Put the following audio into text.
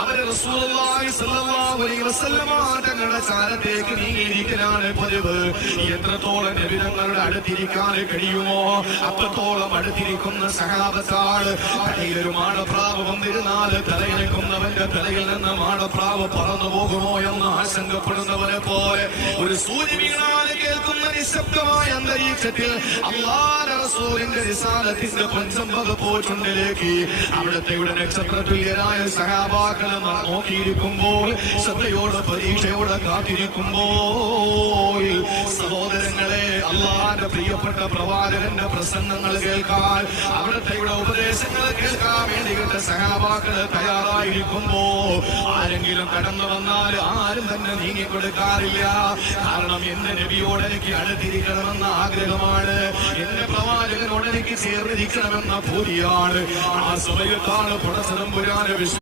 അവർ തങ്ങളുടെ ചാരത്തേക്ക് നീങ്ങിയിരിക്കലാണ് പതിവ്. എത്രത്തോളം നബിതങ്ങളുടെ അടുത്തിരിക്കാൻ കഴിയുമോ അത്രത്തോളം അടുത്തിരിക്കുന്ന സഹാബത്താണ് തലയിലൊരു മാടപ്രാവ് വന്നിരുന്നാൽ തലയിലേക്കുന്നവന്റെ തലയിൽ നിന്ന് മാടപ്രാവ് പറന്നു പോകുമോ എന്ന് ആശങ്കപ്പെടുന്നവരെ പോലെ ഒരു സൂര്യ വീണാൽ കേൾക്കുന്ന നിശബ്ദമായ അന്തരീക്ഷത്തിൽ അള്ളാഹ് റസൂലിന്റെ റിസാലത്തിന്റെ പഞ്ചമ്പക പോറ്റുണ്ടിലേക്ക് അവിടുത്തെ നക്ഷത്രതുല്യരായ സഹാബാക്കൾ നോക്കിയിരിക്കുമ്പോൾ ശ്രദ്ധയോടെ പരീക്ഷയോടെ കാത്തിരിക്കുമ്പോൾ സഹോദരങ്ങളെ അള്ളാഹാന്റെ പ്രിയപ്പെട്ട പ്രവാചകന്റെ പ്രസംഗങ്ങൾ കേൾക്കാൻ അവിടുത്തെ ഉപദേശങ്ങൾ കേൾക്കാൻ വേണ്ടിയിട്ട് സഹാബാക്കൾ തയ്യാറായിരിക്കുമ്പോ ആരെങ്കിലും കടന്നു വന്നാൽ ആരും തന്നെ നീങ്ങി കൊടുക്കാറില്ല കാരണം എന്റെ നബിയോട് എനിക്ക് അടുത്തിരിക്കണമെന്ന ആഗ്രഹമാണ്. എന്റെ പ്രവാചകനോട് എനിക്ക് ചേർന്നിരിക്കണമെന്ന ഭൂരിയാണ് ആ സമയത്താണ് പടച്ചതമ്പുരാന് വിശ്വ